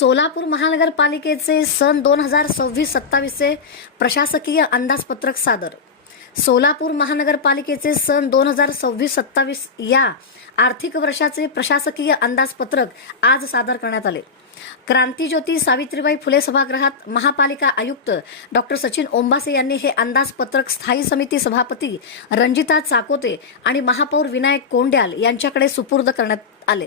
सोलापूर महानगरपालिकेचे सन 2026-27 प्रशासकीय अंदाजपत्रक सादर. सोलापूर महानगरपालिकेचे सन 2026-27 या आर्थिक वर्षाचे प्रशासकीय अंदाजपत्रक आज सादर करण्यात आले. क्रांतीज्योती सावित्रीबाई फुले सभागृहात महापालिका आयुक्त डॉक्टर सचिन ओंबासे यांनी हे अंदाजपत्रक स्थायी समिती सभापती रणजिता चाकोते आणि महापौर विनायक कोंड्याल यांच्याकडे सुपूर्द करण्यात आले.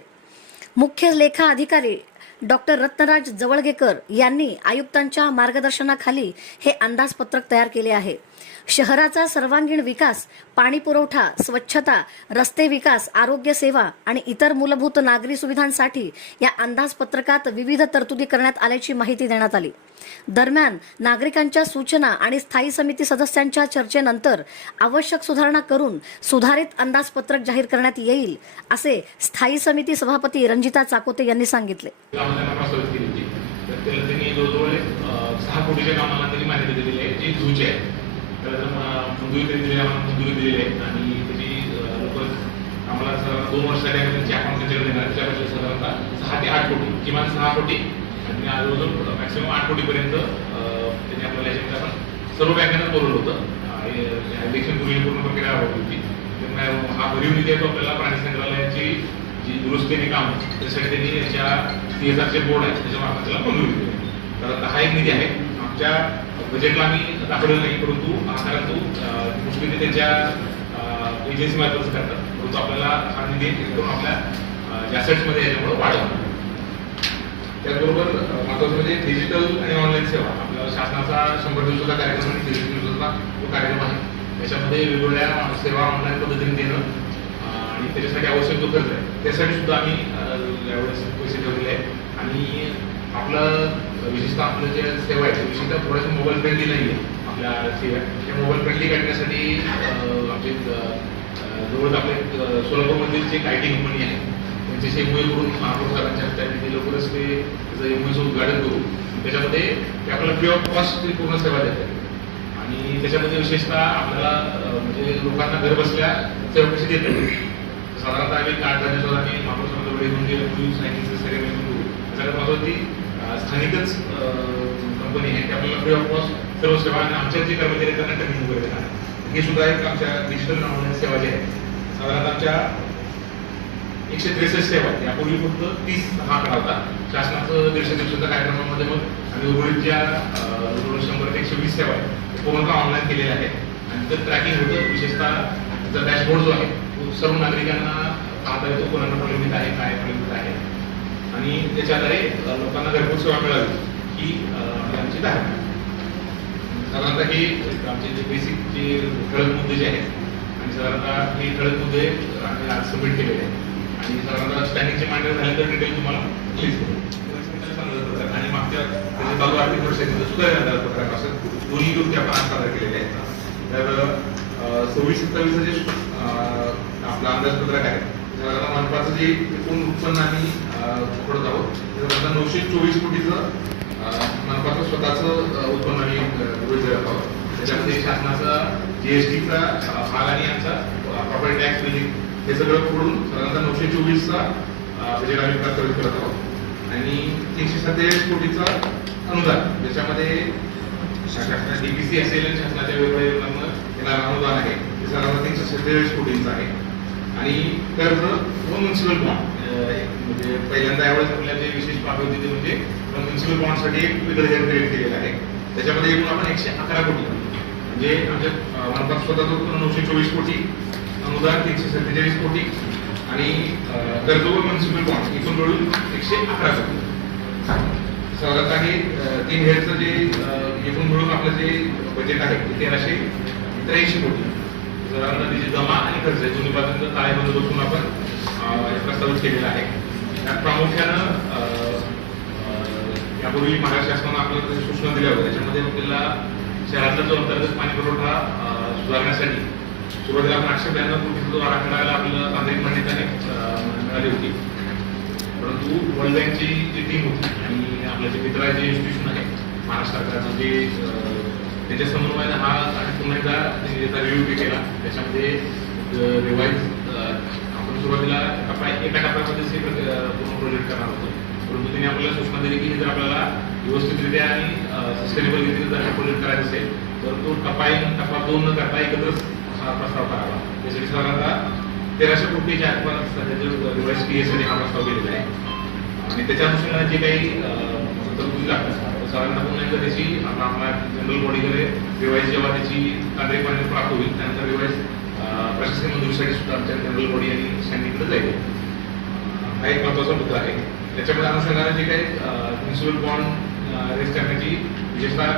मुख्य लेखा अधिकारी डॉक्टर रत्नराज जवळगेकर यांनी आयुक्तांच्या मार्गदर्शनाखाली हे अंदाजपत्रक तयार केले आहे. शहराचा सर्वांगीण विकास, पाणी पुरवठा, स्वच्छता, रस्ते विकास, आरोग्य सेवा आणि इतर मूलभूत नागरी सुविधांसाठी या अंदाजपत्रकात विविध तरतुदी करण्यात आल्याची माहिती देण्यात आली. दरम्यान नागरिकांच्या सूचना आणि स्थायी समिती सदस्यांच्या चर्चेनंतर आवश्यक सुधारणा करून सुधारित अंदाजपत्रक जाहीर करण्यात येईल, असे स्थायी समिती सभापती रणजिता चाकोते यांनी सांगितले. मंजुरी दिलेली आहे आणि त्याची लवकरच आम्हाला 2 वर्षासाठी त्यांची अकाउंट त्यांच्याकडे देणार. त्याच्यापेक्षा साधारणतः 6 ते 8 कोटी, किमान 6 कोटी आणि जवळजवळ मॅक्सिमम 8 कोटीपर्यंत त्यांनी आपल्याला याच्यामध्ये आपण सर्व बँकांना बोलवलं होतं. इलेक्शन पूर्वी पूर्ण प्रक्रिया होती. त्यामुळे हा भरीव निधी आहे तो आपल्याला प्राणी संग्रहालयाची जी दुरुस्ती आणि काम त्यासाठी त्यांनी याच्या CSRचे बोर्ड आहे त्याच्या मार्फत त्याला मंजुरी दिली. तर हा एक निधी आहे. आमच्या बजेटला आम्ही दाखवलेलं नाही, परंतु कारण तो मुस्लिम त्यांच्या एजन्सी मार्फत करतात, परंतु आपल्याला हा निधी करून आपल्या ॲसेट्समध्ये याच्यामुळे वाढवणार. त्याचबरोबर महत्त्वाचं म्हणजे डिजिटल आणि ऑनलाईन सेवा. आपल्याला शासनाचा 100 दिवसाचा कार्यक्रम आणि 30 दिवसाचा तो कार्यक्रम आहे. त्याच्यामध्ये वेगवेगळ्या सेवा ऑनलाईन पद्धतीने देणं आणि त्याच्यासाठी आवश्यक जो खर्च आहे त्यासाठी सुद्धा आम्ही यावेळेस पैसे ठेवलेले आहेत. आणि आपलं विशेषतः आपलं जे सेवा आहे विशेषतः थोड्याशा मोबाईल फ्रेंडली नाही आहे. आपल्या सेवा त्या मोबाईल फ्रेंडली करण्यासाठी आमचे जवळच आपले सोलापूरमधील जे एक IT कंपनी आहे त्यांच्याशी MOU करून महापौर साहेबांच्या हस्ते लवकरच ते त्याचं MOUचं उद्घाटन करू. त्याच्यामध्ये ते आपल्याला फ्री ऑफ कॉस्ट पूर्ण सेवा देतात आणि त्याच्यामध्ये विशेषतः आपल्याला म्हणजे लोकांना घर बसल्या सेवा कशी देतात. साधारणतः आम्ही 8-10 दिवसात आम्ही महापौर साहेबांकडे घेऊन गेले सगळे मिळून करू. त्याच्याकडे महत्त्वाची स्थानिकच कंपनी आहे की आपल्याला फ्री ऑफ कॉस्ट सर्व सेवा आणि आमच्या जे कर्मचारी त्यांना ट्रेनिंग वगैरे देणार. हे सुद्धा एक आमच्या डिजिटल ऑनलाईन सेवा जी आहे साधारणतः आमच्या 163 सेवा यापूर्वी फक्त 30 हा आकडा होता. शासनाचं 150 दिवसाच्या कार्यक्रमामध्ये मग आम्ही उर्वरित ज्या 100 ते 120 सेवा आहे पूर्णतः ऑनलाईन केलेल्या आहे आणि त्याचं ट्रॅकिंग होतं. विशेषतः त्याचा डॅशबोर्ड जो आहे तो सर्व नागरिकांना पाहता येतो कोणाला प्रलंबित आहे काय प्रलंबित आहे आणि त्याच्या आधारे लोकांना घरपोच सेवा मिळावी ही आमची धारणा. साधारणतः ही आमचे जे बेसिक जे ठळक मुद्दे जे आहेत आणि साधारणतः हे ठळक मुद्दे आम्ही आज सबमिट केलेले आहेत आणि साधारणतः स्टँडिंगचे मांडणी झाले तर डिटेल तुम्हाला प्लीज करू. आणि मागच्या त्याचे चालू आर्थिक वर्षाचे सुधारित अंदाजपत्रक असं दोन्ही गोष्टी आपण आज सादर केलेल्या आहेत. तर 26-27 जे आपलं अंदाजपत्रक आहे साधारणतः मनपाचं जे एकूण उत्पन्न आम्ही पकडत आहोत साधारणतः 924 कोटीचं मनपाचं स्वतःचं उत्पन्न आम्ही गृहीत धरत आहोत. त्याच्यामध्ये शासनाचा GSTचा भाग आणि यांचा प्रॉपर्टी टॅक्स रिलीफ हे सगळं पकडून साधारणतः 924चा बजेट आम्ही प्रस्तावित करत आहोत आणि 347 कोटीचा अनुदान ज्याच्यामध्ये शासनाच्या DPC असेल आणि शासनाच्या वेगवेगळ्या योजनांना येणारं अनुदान आहे ते साधारणतः 347 कोटींचं आहे. आणि कर्ज व म्युन्सिपल बॉन्ड म्हणजे पहिल्यांदा यावेळेस आपल्याला जे विशेष बाब होती ते म्हणजे म्युन्सिपल बॉन्डसाठी एक वेगळं हे क्रिएट केलेलं आहे. त्याच्यामध्ये एकूण आपण 111 कोटी म्हणजे आमच्या मनपात स्वतःचं उत्पन्न 924 कोटी, अनुदान 347 कोटी आणि कर्ज व म्युन्सिपल बॉन्ड एकूण मिळून 111 कोटी. साधारणतः हे 3 हेडचं जे एकूण मिळून आपलं जे बजेट आहे ते 1383 कोटी. साधारणतः त्याची जमा आणि खर्च दोन्ही बाजूंचा ताळेबंद बसून आपण प्रस्तावित केलेला आहे. त्यात प्रामुख्यानं यापूर्वी महाराष्ट्र शासनानं आपल्याला सूचना दिल्या होत्या. त्याच्यामध्ये आपल्याला शहरातला जो अंतर्गत पाणी पुरवठा सुधारण्यासाठी सुरुवातीला आपण 892 कोटीचा जो आराखडाला आपल्याला तांत्रिक मान्यताने मिळाली होती, परंतु वर्ल्ड बँकची जी टीम होती आणि आपल्या जे मित्र जे इन्स्टिट्यूशन आहे महाराष्ट्र सरकारचं जे त्याच्या समन्वयाने हा पुन्हा एकदा त्याचा रिव्ह्यू केला. त्याच्यामध्ये रिवाईज आपण सुरुवातीला एका टप्प्यामध्ये पूर्ण प्रोजेक्ट करणार होतो परंतु त्यांनी आपल्याला सूचना दिली की जर आपल्याला व्यवस्थितरित्या आणि सस्टेनेबल रीतीने जर प्रोजेक्ट करायचा असेल तर तो टप्पा 1 टप्पा 2 न करता एकत्रच प्रस्ताव करावा. त्यासाठी साधारणतः 1300 कोटीच्या आसपास रिवाइज पीएसाठी हा प्रस्ताव केलेला आहे आणि त्याच्या अनुषंगाने जे काही तरतुदी लागतात साधारणतः पुन्हा एकदा त्याची आम्हाला जनरल बॉडीकडे रिवाइज जेव्हा त्याची तांत्रिक मान्यता प्राप्त होईल त्यानंतर रिवाइज प्रशासकीय मंजुरीसाठी सुद्धा आमच्या जनरल बॉडी आणि स्टँडिंगकडे जाईल. हा एक महत्त्वाचा मुद्दा आहे. त्याच्यामध्ये अनुषंगाने जे काही म्युनिसिपल बॉन्ड रेज करण्याची विशेषतः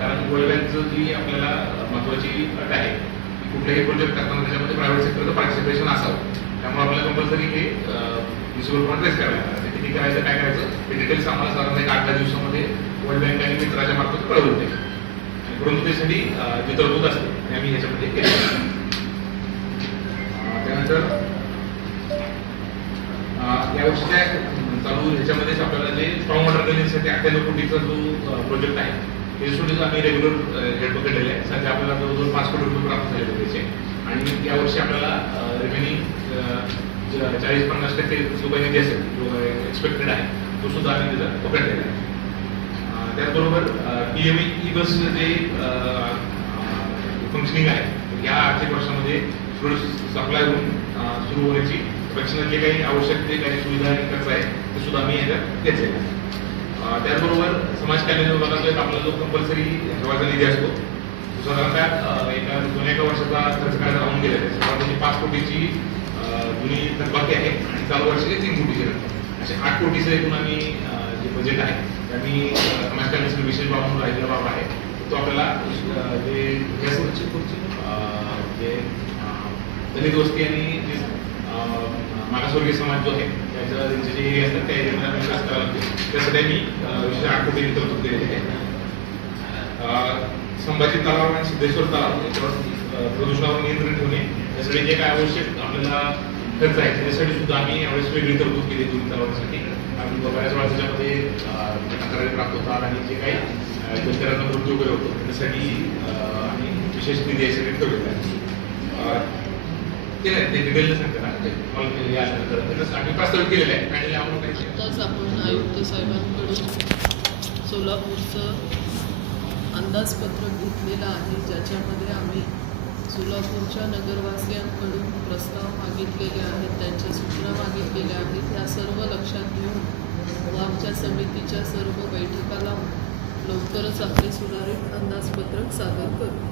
कारण वर्ल्ड बँकचं जी आपल्याला महत्त्वाची अट आहे की कुठल्याही प्रोजेक्ट करताना त्याच्यामध्ये प्रायव्हेट सेक्टरचं पार्टिसिपेशन असावं. त्यामुळे आपल्याला कंपल्सरी हे म्युनिसिपल बॉन्ड रेज करायला लागतं. ते किती करायचं काय करायचं हे डिटेल्स आम्हाला साधारण 8-10 दिवसामध्ये वर्ल्ड बँक आणि मित्राच्या मार्फत कळवून देते. परंतु त्यासाठी जी तरतूद असते ते आम्ही ह्याच्यामध्ये केली. त्यानंतर यावर्षीच्या चालू ह्याच्यामध्येच आपल्याला जे स्ट्रॉंग वॉटर ड्रेनेजसाठी 98 कोटीचा जो प्रोजेक्ट आहे ते सुद्धा आम्ही रेग्युलर हेड पकडलेले आहे. सध्या आपल्याला जवळजवळ 5 कोटी रुपये प्राप्त झाले त्याचे आणि यावर्षी आपल्याला रिमेनिंग 40-50% जो काही निधी असेल जो एक्सपेक्टेड आहे तो सुद्धा आम्ही त्याचा पकडलेला आहे. त्याचबरोबर PME ई बस जे फंक्शनिंग आहे या आर्थिक वर्षामध्ये सप्लाय होऊन सुरू होण्याची अपेक्षा जे काही आवश्यक ते काही सुविधा आणि खर्च आहे ते सुद्धा आम्ही याच्यात घेतलेला आहे. त्याचबरोबर समाज कल्याण विभागाचा आपला जो कंपल्सरी ठेवायचा निधी असतो साधारणतः एका वर्षाचा खर्च करायला राहून गेला आहे. साधारण 5 कोटीची जुनी थकबाकी आहे आणि चालू वर्षाची 3 कोटीची रक्कम असे 8 कोटीचं एकूण आम्ही जे बजेट आहे ते आम्ही समाज कल्याणाचा विशेष बाब म्हणून राहिलेला बाब आहे तो आपल्याला जे दलित वस्ती आणि जे मागासवर्गीय समाज जो आहे त्याच्या त्यांचे जे एरिया असतात त्या एरियामध्ये आपण विकास करावा लागतो. त्यासाठी आम्ही विशेष 8 कोटी तरतूद केलेली आहे. संभाजी तलाव आणि सिद्धेश्वर तलाव याच्यावर प्रदूषणावर नियंत्रण ठेवणे यासाठी जे काय आवश्यक आपल्याला खर्च आहे त्याच्यासाठी सुद्धा आम्ही यावेळेस वेगळी तरतूद केली दोन्ही तलावांसाठी. कारण बऱ्याच वेळा त्याच्यामध्ये तक्रारी प्राप्त होतात आणि जे काही शेतकऱ्यांना मृत्यू वगैरे होतो त्यासाठी आम्ही विशेष निधी यासाठी ठेवलेला आहे. ते डिटेल सांगते ना आम्ही प्रस्तावित केलेलं आहे आणि आत्ताच आपण आयुक्त साहेबांकडून सोलापूरचं अंदाजपत्रक घेतलेलं आहे ज्याच्यामध्ये आम्ही सोलापूरच्या नगरवासियांकडून प्रस्ताव मागितलेले आहेत त्यांच्या सूचना मागितलेल्या आहेत. या सर्व लक्षात घेऊन व आमच्या समितीच्या सर्व बैठका लावून लवकरच आपले सुधारित अंदाजपत्रक सादर करू.